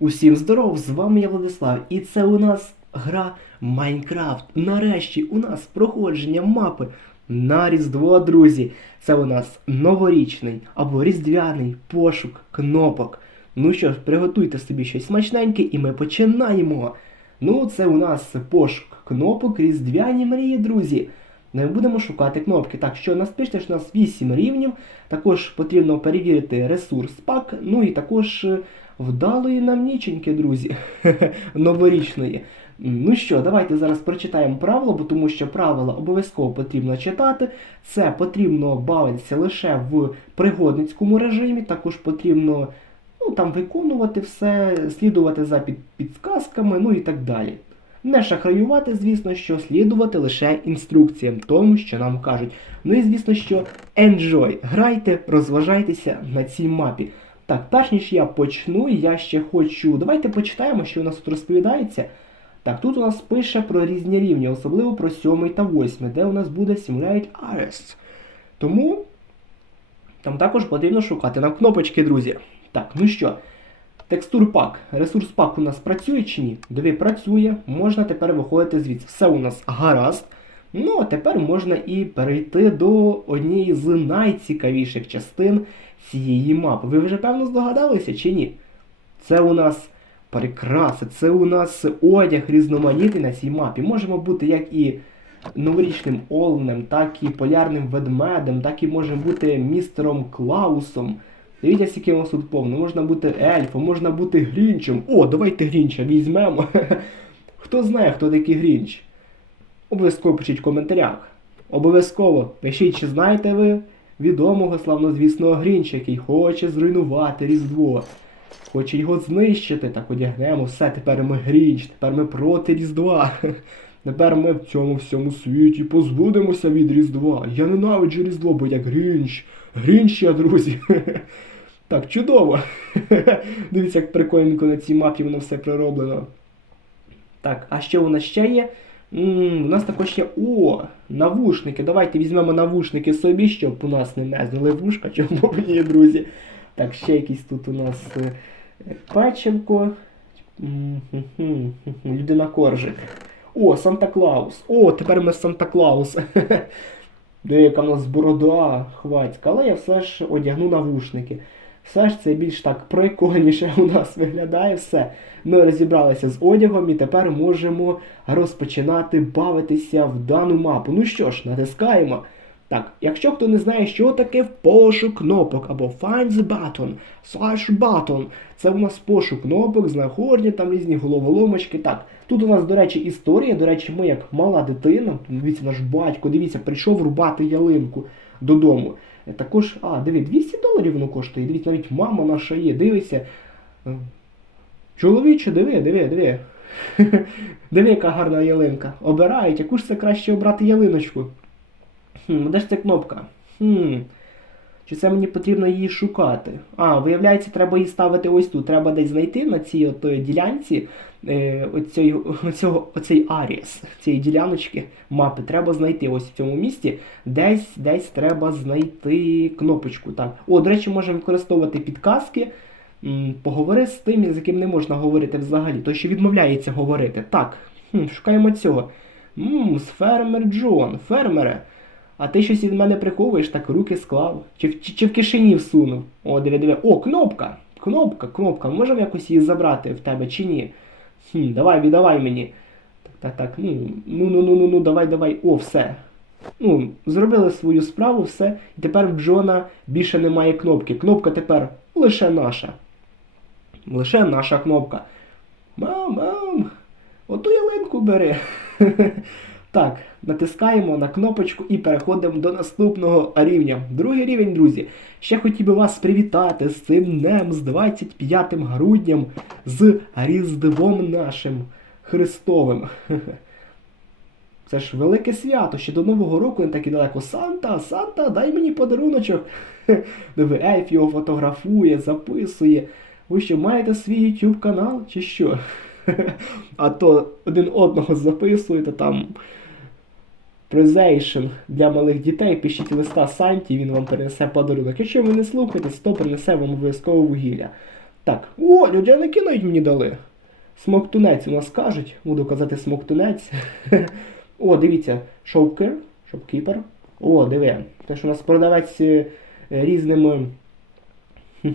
Усім здоров, з вами я Владислав, і це у нас гра Майнкрафт. Нарешті у нас проходження мапи на Різдво, друзі. Це у нас новорічний або різдвяний пошук кнопок. Ну що ж, приготуйте собі щось смачненьке, і ми починаємо. Ну, це у нас пошук кнопок різдвяні мрії, друзі. Ми будемо шукати кнопки. Так, що нас пишете, що у нас 8 рівнів. Також потрібно перевірити ресурс пак. Ну і також е, вдалої нам ніченьки, друзі. Новорічної. Ну що, давайте зараз прочитаємо правила, бо тому що правила обов'язково потрібно читати. Це потрібно бавитися лише в пригодницькому режимі, також потрібно ну, там, виконувати все, слідувати за під, підсказками, ну і так далі. Не шахраювати, звісно, що слідувати лише інструкціям, тому що нам кажуть. Ну і звісно, що enjoy, грайте, розважайтеся на цій мапі. Так, перш ніж я почну, я ще хочу. Давайте почитаємо, що у нас тут розповідається. Так, тут у нас пише про різні рівні, особливо про 7 та 8, де у нас буде Simulate Arrest. Тому там також потрібно шукати нам кнопочки, друзі. Так, ну що, текстур пак, ресурс пак у нас працює чи ні? Диви, працює, можна тепер виходити звідси. Все у нас гаразд. Ну, а тепер можна і перейти до однієї з найцікавіших частин цієї мапи. Ви вже певно здогадалися чи ні? Це у нас прикраси, це у нас одяг різноманітний на цій мапі. Можемо бути як і новорічним Оленем, так і полярним ведмедем, так і можемо бути містером Клаусом. Дивіться, скільки у нас тут повно. Можна бути ельфом, можна бути грінчем. О, давайте грінча візьмемо. Хто знає, хто такий грінч? Обов'язково пишіть в коментарях. Обов'язково пишіть, чи знаєте ви відомого славнозвісного Грінча, який хоче зруйнувати Різдво. Хоче його знищити, так одягнемо. Все, тепер ми Грінч, тепер ми проти Різдва. Тепер ми в цьому всьому світі позбудемося від Різдва. Я ненавиджу Різдво, бо я Грінч. Грінч я, друзі. Так, чудово. Дивіться, як прикольненько на цій мапі воно все пророблено. Так, а що у нас ще є? У нас також є. О, навушники. Давайте візьмемо навушники собі, щоб у нас не мерзли вушка, чому б ні, друзі. Так, ще якийсь тут у нас е, печивко. Людина коржик. О, Санта Клаус. О, тепер ми Санта Клаус. Де яка в нас борода хвацька, але я все ж одягну навушники. Все ж це більш так прикольніше у нас виглядає все. Ми розібралися з одягом і тепер можемо розпочинати бавитися в дану мапу. Ну що ж, натискаємо. Так, якщо хто не знає, що таке пошук кнопок або find the button, slash button, це у нас пошук кнопок, знаходять там різні головоломочки. Так, тут у нас, до речі, історія. До речі, ми як мала дитина, дивіться, наш батько, дивіться, прийшов рубати ялинку додому. Е, Також, а, диви, 200 доларів воно коштує. Дивіться, навіть мама наша є, дивиться. Е, Чоловіче, диви, диви, диви. Диви, яка гарна ялинка. Обирають, яку ж це краще обрати ялиночку. Хм, де ж ця кнопка? Хм. Чи це мені потрібно її шукати? А, виявляється, треба її ставити ось тут. Треба десь знайти на цій от ділянці е, оцей, оцього, оцей аріс, цієї діляночки мапи. Треба знайти ось в цьому місці. Десь десь треба знайти кнопочку. Так. О, до речі, можемо використовувати підказки. Поговори з тим, з яким не можна говорити взагалі. Той, що відмовляється говорити. Так, хм, шукаємо цього. Ммм, фермер Джон, фермере. А ти щось від мене приховуєш, так руки склав. Чи, чи, чи в кишені всунув? О, диви, диви. О, кнопка! Кнопка, кнопка. Можемо якось її забрати в тебе чи ні? Хм, давай, віддавай мені. Так, так, так. Ну, ну, ну, ну, ну, ну, давай, давай. О, все. Ну, зробили свою справу, все. І тепер в Джона більше немає кнопки. Кнопка тепер лише наша. Лише наша кнопка. Мам, мам, оту ялинку бери. Так, натискаємо на кнопочку і переходимо до наступного рівня. Другий рівень, друзі. Ще хотів би вас привітати з цим днем, з 25 грудням, з Різдвом нашим Христовим. Це ж велике свято, ще до Нового року не так і далеко. Санта, Санта, дай мені подаруночок. Диви, Ельф його фотографує, записує. Ви що, маєте свій YouTube канал чи що? А то один одного записуєте там. Презейшн для малих дітей, пишіть листа Санті, він вам принесе подарунок. Якщо ви не слухаєтесь, то принесе вам обов'язково вугілля. Так, о, людяники навіть мені дали. Смоктунець у нас кажуть. Буду казати смоктунець. О, дивіться, шовкер, шопкіпер. О, диви. Те, що у нас продавець е, різними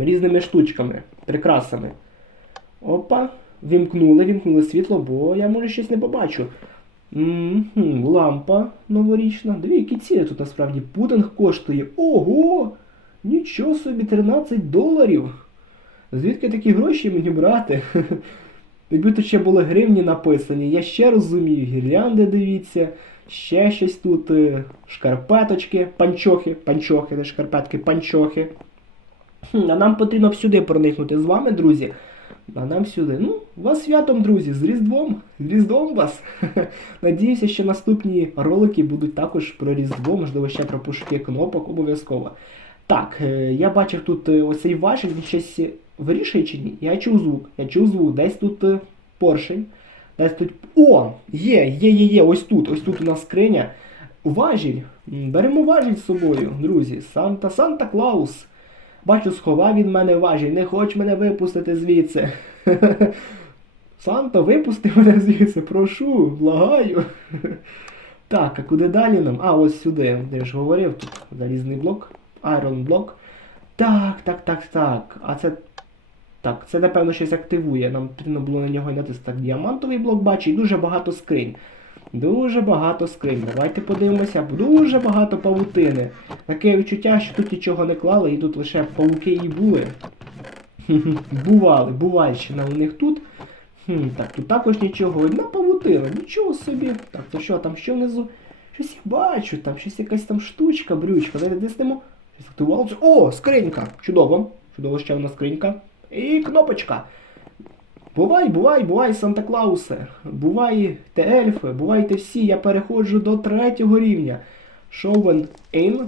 різними штучками, прикрасами. Опа, вімкнули, вімкнули світло, бо я може щось не побачу. Мгм, лампа новорічна. Диви, які ціни тут насправді. Пудинг коштує. Ого! Нічого собі, 13 доларів. Звідки такі гроші мені брати? Якби тут ще були гривні написані, я ще розумію, гірлянди дивіться, ще щось тут, е, шкарпеточки, панчохи, панчохи, не шкарпетки, панчохи. А нам потрібно сюди проникнути з вами, друзі. А нам сюди. Ну, вас святом, друзі, з Різдвом. З Різдвом вас. Надіюся, що наступні ролики будуть також про Різдво, можливо, ще про пошуки кнопок обов'язково. Так, е, я бачив тут е, оцей важіль, він щось вирішує чи ні? Я чув звук, я чув звук, десь тут е, поршень. Десь тут. О! Є, є, є, є, ось тут, ось тут у нас скриня. Важіль. Беремо важіль з собою, друзі. Санта Санта Клаус. Бачу, сховав він мене важіль, не хоче мене випустити звідси. Санта, випусти мене звідси, прошу, благаю. Так, а куди далі нам? А, ось сюди. Я ж говорив, тут залізний блок, айрон блок. Так, так, так, так. А це. Так, це напевно щось активує. Нам потрібно було на нього натиснути. Так, діамантовий блок бачу і дуже багато скринь. Дуже багато скринь. Давайте подивимося. Дуже багато павутини. Таке відчуття, що тут нічого не клали, і тут лише павуки і були. Бували, бувальщина у них тут. Хм, так, тут також нічого. Одна павутина, нічого собі. Так, то що там, що внизу? Щось я бачу, там щось якась там штучка, брючка. Давайте активувалося. О, скринька! Чудово. Чудово, ще одна скринька. І кнопочка. Бувай, бувай, бувай, Санта Клаусе. Бувай те ельфи, бувайте всі, я переходжу до третього рівня. Шоуен Ін.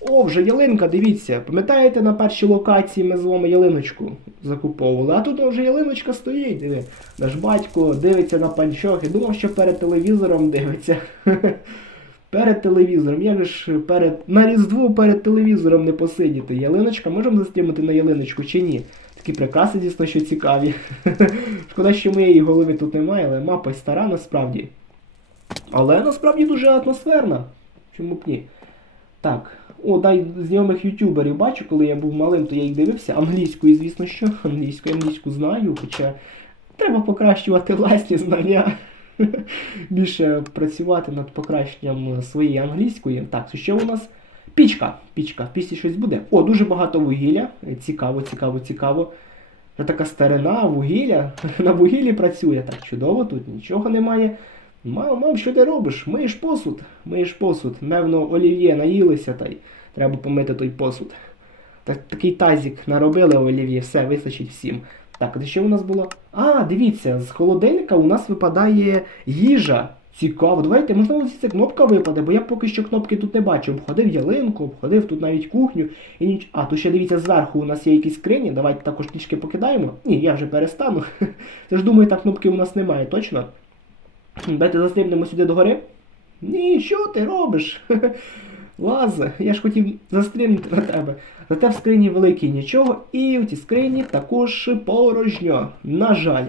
О, вже ялинка, дивіться. Пам'ятаєте, на першій локації ми з вами ялиночку закуповували, а тут вже ялиночка стоїть. Наш батько дивиться на панчохи, думав, що перед телевізором дивиться. Перед телевізором, як ж перед на Різдво перед телевізором не посидіти. Ялиночка, можемо застримати на ялиночку чи ні? Такі прикраси дійсно, що цікаві. Шкода, що моєї голови тут немає, але мапа стара насправді. Але насправді дуже атмосферна. Чому б ні? Так. О, дай знайомих ютуберів бачу, коли я був малим, то я їх дивився. Англійською, звісно, що. Англійською, англійську знаю, хоча треба покращувати власні знання. Більше працювати над покращенням своєї англійської. Так, що у нас? Пічка. Пічка. В пічці щось буде. О, дуже багато вугілля. Цікаво, цікаво, цікаво. Вже така старина, вугілля. На вугіллі працює. Так, чудово, тут нічого немає. Мам, мам, що ти робиш? Миєш посуд, миєш посуд. Певно, олів'є наїлися та й треба помити той посуд. Так, такий тазик наробили олів'є, все, вистачить всім. Так, а що у нас було? А, дивіться, з холодильника у нас випадає їжа. Цікаво. Давайте, можливо, ця кнопка випаде, бо я поки що кнопки тут не бачу. Обходив ялинку, обходив тут навіть кухню. І. А, тут ще дивіться, зверху у нас є якісь скрині. Давайте також трішки покидаємо. Ні, я вже перестану. Це ж думаю, так кнопки у нас немає, точно. Давайте застрибнемо сюди догори. Ні, що ти робиш? Лазе, я ж хотів застрімнути на тебе. Зате в скрині великий нічого, і в цій скрині також порожньо. На жаль.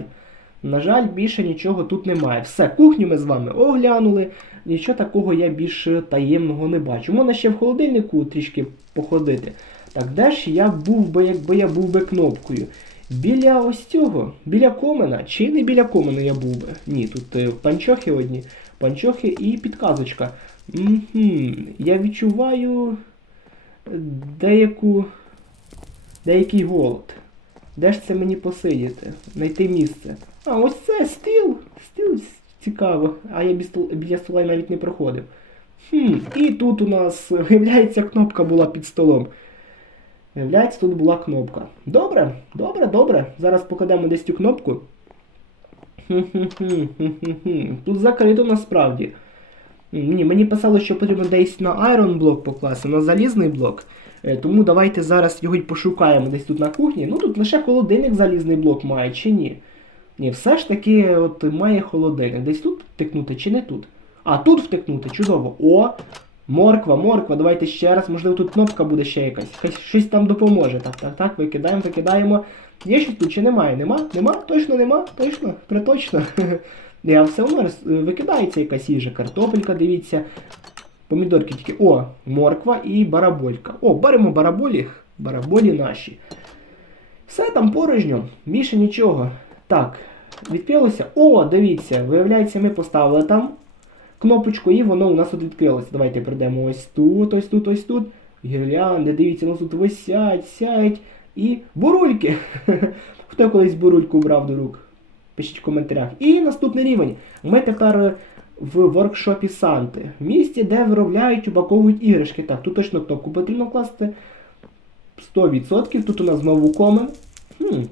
На жаль, більше нічого тут немає. Все, кухню ми з вами оглянули. Нічого такого я більше таємного не бачу. Можна ще в холодильнику трішки походити. Так, де ж я був би, якби я був би кнопкою? Біля ось цього, біля комена. Чи не біля комена я був би? Ні, тут е, панчохи одні. Панчохи і підказочка. Мгм, Я відчуваю деяку. деякий голод. Де ж це мені посидіти? Знайти місце. А, ось це стіл. Стіл цікаво. А я біля стола навіть не проходив. Хм, і тут у нас, виявляється, кнопка була під столом. Виявляється, тут була кнопка. Добре, добре, добре. Зараз покладемо десь цю кнопку. Тут закрито насправді. Ні, мені писало, що потрібно десь на Iron блок покласти, на залізний блок. Е, Тому давайте зараз його й пошукаємо десь тут на кухні. Ну тут лише холодильник залізний блок має, чи ні? Ні, все ж таки от має холодильник. Десь тут втикнути чи не тут? А, тут втикнути, чудово. О! Морква, морква, давайте ще раз, можливо, тут кнопка буде ще якась. Хай щось там допоможе. Так, так, так, викидаємо, викидаємо. Є щось тут чи немає? Нема? Нема? Точно нема? Точно? Приточно? Я все одно викидається якась їжа. Картопелька, дивіться. Помідорки тільки. О, морква і бараболька. О, беремо бараболі. Бараболі наші. Все там порожньо, більше нічого. Так, відкрилося. О, дивіться, виявляється, ми поставили там кнопочку, і воно у нас тут відкрилося. Давайте прийдемо ось тут, ось тут, ось тут. Гірлянди, дивіться, у нас тут висять, сяють. І бурульки. Хто колись бурульку брав до рук? Пишіть в коментарях. І наступний рівень. Ми тепер в воркшопі Санти. В місті, де виробляють, упаковують іграшки. Так, тут точно кнопку потрібно класти. 100%. Тут у нас знову комен. Хм.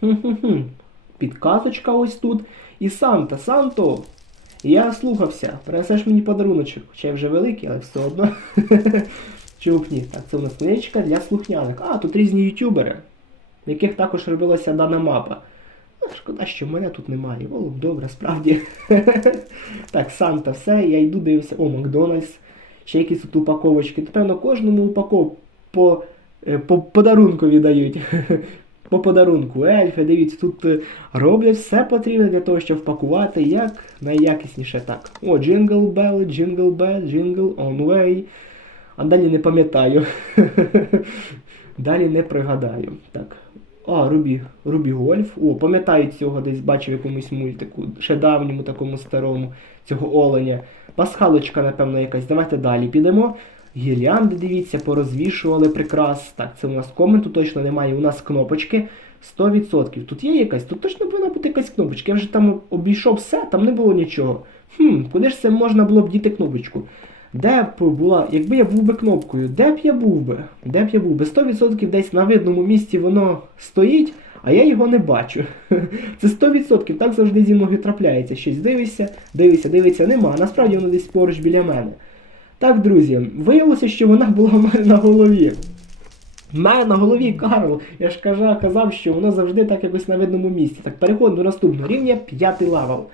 Хм-хм-хм. Підказочка ось тут. І Санта, Санто. Я слухався. Принесеш мені подаруночок. Хоча я вже великий, але все одно. Чому б ні? Так, це у нас книжечка для слухняних. А, тут різні ютубери, в яких також робилася дана мапа. Ну, Шкода, що мене тут немає. О, добре, справді. так, Санта, все, я йду дивлюся. О, Макдональдс. Ще якісь тут упаковочки. Напевно, кожному упаков по, е, по подарунку дають. по подарунку. Ельфи, дивіться, тут е, роблять все потрібне для того, щоб впакувати як найякісніше так. О, Jingle Bell, Jingle Bell, Jingle On Way. А далі не пам'ятаю. далі не пригадаю. Так. А, Рубі, Рубі Гольф. О, пам'ятаю цього, десь бачив якомусь мультику, ще давньому такому старому, цього оленя. Пасхалочка, напевно, якась. Давайте далі підемо. Гірлянди, дивіться, порозвішували прикрас. Так, це у нас коменту точно немає. У нас кнопочки 100%. Тут є якась, тут точно повинна бути якась кнопочка. Я вже там обійшов все, там не було нічого. Хм, куди ж це можна було б діти кнопочку? Де б була, якби я був би кнопкою, де б я був би? Де б я був би? 100% десь на видному місці воно стоїть, а я його не бачу. Це 100%, так завжди зі мною трапляється. Щось дивишся, дивишся, дивишся, нема. Насправді воно десь поруч біля мене. Так, друзі, виявилося, що вона була в мене на голові. В мене на голові Карл. Я ж кажа, казав, що воно завжди так якось на видному місці. Так, переходимо до наступного рівня, п'ятий левел.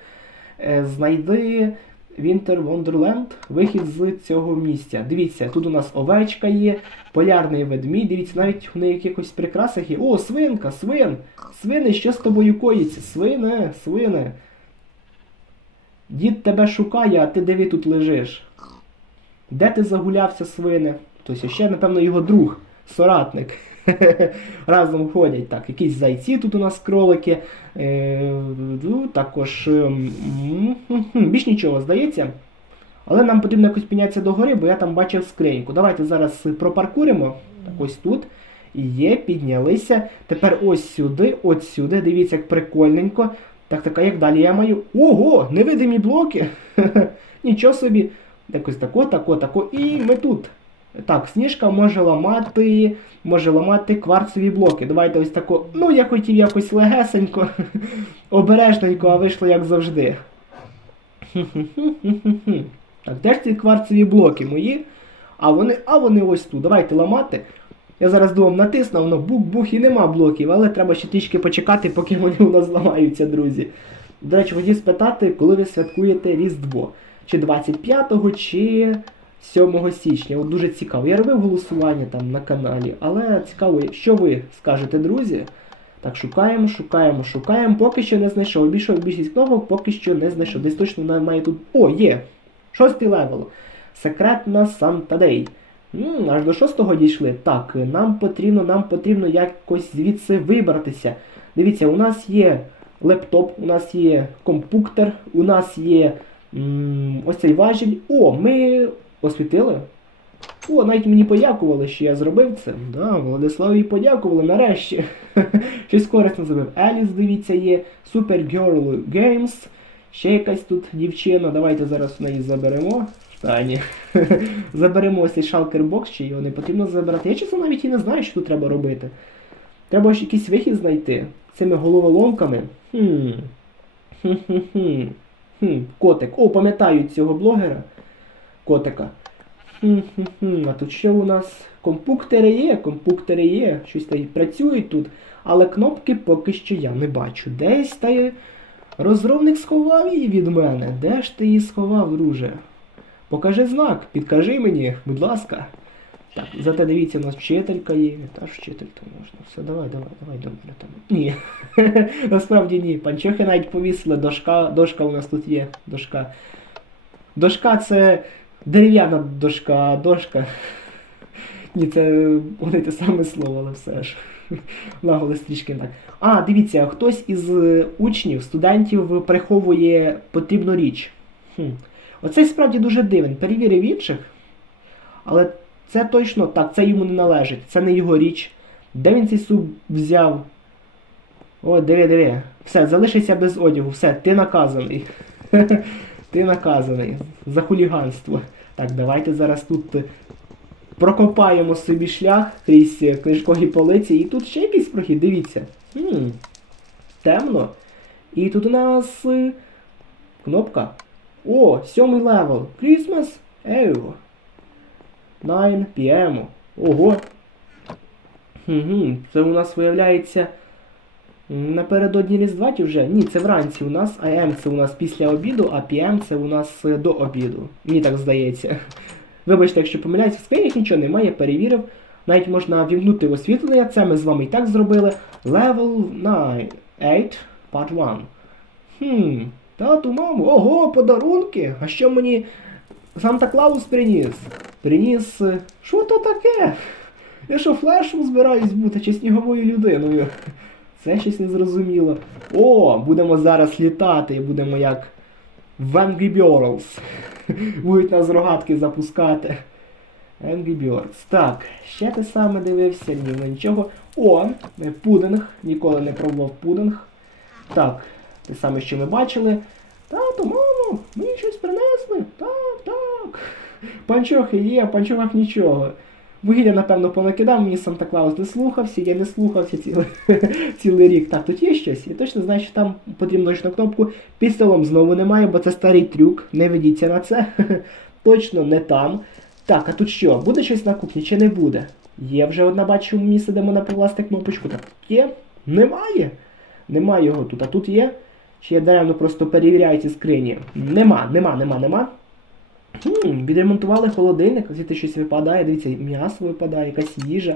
Е, знайди Winter Wonderland, вихід з цього місця. Дивіться, тут у нас овечка є, полярний ведмідь, дивіться, навіть на якихось прикрасах є. О, свинка, свин! Свини, що з тобою коїться? Свине, свине. Дід тебе шукає, а ти диви тут лежиш. Де ти загулявся, свине? Тобто ще, напевно, його друг, соратник. Разом ходять. Так, якісь зайці тут у нас кролики. Е, ну, також ем, більш нічого здається. Але нам потрібно якось піднятися до гори, бо я там бачив скриньку. Давайте зараз пропаркуримо. Так, ось тут. Є, піднялися. Тепер ось сюди, от сюди. Дивіться, як прикольненько. Так, так, а як далі я маю. Ого! Невидимі блоки! Нічого собі. Якось тако, тако, тако. І ми тут. Так, сніжка може ламати, може ламати кварцеві блоки. Давайте ось тако. Ну, я хотів якось легесенько, обережненько, а вийшло як завжди. Так, де ж ці кварцеві блоки мої? А вони, а вони ось тут. Давайте ламати. Я зараз думав натисну, воно бух-бух і нема блоків, але треба ще трішки почекати, поки вони у нас зламаються, друзі. До речі, хотів спитати, коли ви святкуєте Різдво? Чи 25-го, чи 7 січня. От дуже цікаво. Я робив голосування там на каналі, але цікаво, що ви скажете, друзі? Так, шукаємо, шукаємо, шукаємо. Поки що не знайшов. Обійшов більшість кнопок, поки що не знайшов. Десь точно немає тут. О, є! Шостий левел. Секретна Санта Дей. М, аж до шостого дійшли. Так, нам потрібно, нам потрібно якось звідси вибратися. Дивіться, у нас є лептоп, у нас є компуктор, у нас є ось цей важіль. О, ми освітили. О, навіть мені подякували, що я зробив це. Да, Владиславі подякували нарешті. Щось корисно зробив. Еліс, дивіться, є. Supergirl Games. Ще якась тут дівчина. Давайте зараз неї заберемо. Та ні. заберемо цей шалкербокс, чи його не потрібно забирати. Я чесно навіть і не знаю, що тут треба робити. Треба ж якийсь вихід знайти цими головоломками. Хм. Хм-хм-хм. Хм. Котик. О, пам'ятаю цього блогера. Котика. Хм-хм-хм. А тут що у нас? Компуктери є, компуктери є. Щось та й працюють тут. Але кнопки поки що я не бачу. Десь та й розробник сховав її від мене. Де ж ти її сховав, друже? Покажи знак, підкажи мені, будь ласка. Так, зате дивіться, у нас вчителька є. Та ж вчитель то можна. Все, давай, давай, давай, до мене там. Ні. Насправді ні. Панчохи навіть повісили, дошка, дошка у нас тут є. Дошка. Дошка це дерев'яна дошка, а дошка. Ні, це вони те саме слово, але все ж. Наголос трішки так. А, дивіться, хтось із е, учнів, студентів приховує потрібну річ. Хм. Оцей справді дуже дивен. Перевірив інших. Але це точно так, це йому не належить. Це не його річ. Де він цей суп взяв? О, диви, диви. Все, залишися без одягу. Все, ти наказаний. ти наказаний. За хуліганство. Так, давайте зараз тут е, прокопаємо собі шлях крізь е, книжкові полиці. І тут ще якийсь прохід, дивіться. Хм. Темно. І тут у нас е, кнопка. О, сьомий левел. Christmas. Еу. 9 PM. Ого. Угу. Це у нас виявляється. Напередодні Різдва чи вже? Ні, це вранці у нас, AM це у нас після обіду, а PM це у нас е, до обіду. Мені так здається. Вибачте, якщо помиляюсь, в скринях нічого немає, перевірив. Навіть можна вімкнути освітлення, це ми з вами і так зробили. Level 9, 8, part 1. Хм, тату, мамо, ого, подарунки! А що мені Санта Клаус приніс? Приніс. е, Що то таке? Я що флешом збираюсь бути чи сніговою людиною? Це щось незрозуміло. О, будемо зараз літати і будемо як в Angry Birds. Будуть нас рогатки запускати. Angry Birds. Так, ще те саме дивився, ні, ну нічого. О, е, пудинг. Ніколи не пробував пудинг. Так, те саме, що ми бачили. Тато, мамо, мені щось принесли. Так, так. Панчохи є, панчохах нічого. Вугілля, напевно, понакидав, мені Санта Клаус не слухався, я не слухався цілий, цілий рік. Так, тут є щось. Я точно знаю, що там потрібно точно кнопку. Під столом знову немає, бо це старий трюк. Не ведіться на це. точно не там. Так, а тут що? Буде щось на кухні чи не буде? Є вже одна, бачу, ми сидимо на покласти кнопочку. Так, є? Немає. Немає його тут. А тут є? Чи я даремно просто перевіряю ці скрині? Нема, нема, нема, нема. Хм, відремонтували холодильник, звідти щось випадає, дивіться, м'ясо випадає, якась їжа,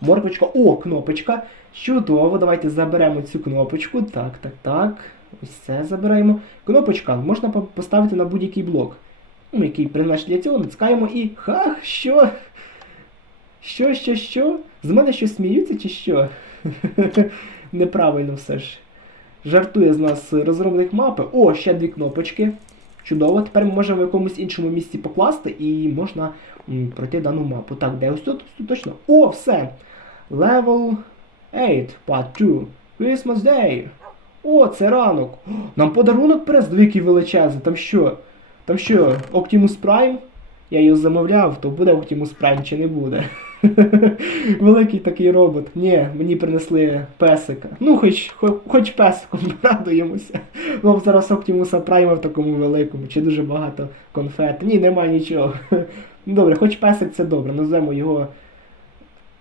морквочка. О, кнопочка. Чудово, давайте заберемо цю кнопочку. Так, так, так. Ось це забираємо. Кнопочка можна поставити на будь-який блок. Ну, який призначений для цього, натискаємо і. Хах, що? Що, що, що? З мене щось сміються чи що? Неправильно все ж. Жартує з нас розробник мапи. О, ще дві кнопочки. Чудово, тепер ми можемо в якомусь іншому місці покласти і можна пройти дану мапу. Так, де ось тут? Тут точно. О, все! Level 8, part 2. Christmas Day. О, це ранок. Нам подарунок прес великий величезний. Там що? Там що, Optimus Prime? Я його замовляв, то буде Optimus Prime чи не буде. Великий такий робот. Ні, мені принесли песика. Ну, хоч, хоч, песиком радуємося. Вам зараз Оптімуса Прайма в такому великому, чи дуже багато конфет. Ні, немає нічого. Добре, хоч песик це добре, назвемо його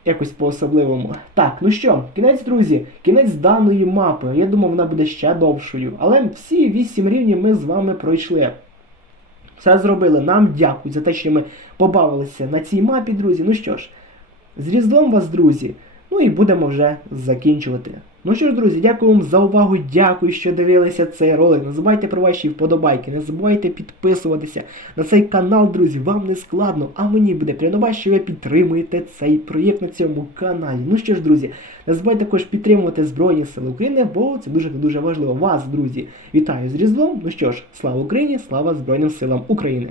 якось по-особливому. Так, ну що, кінець, друзі, кінець даної мапи. Я думав, вона буде ще довшою. Але всі вісім рівнів ми з вами пройшли. Все зробили. Нам дякують за те, що ми побавилися на цій мапі, друзі. Ну що ж, з Різдвом вас, друзі. Ну і будемо вже закінчувати. Ну що ж, друзі, дякую вам за увагу. Дякую, що дивилися цей ролик. Не забувайте про ваші вподобайки, не забувайте підписуватися на цей канал, друзі. Вам не складно, а мені буде приємно, що ви підтримуєте цей проєкт на цьому каналі. Ну що ж, друзі, не забувайте також підтримувати Збройні Сили України, бо це дуже дуже важливо. Вас, друзі, вітаю з Різдвом. Ну що ж, слава Україні, слава Збройним силам України!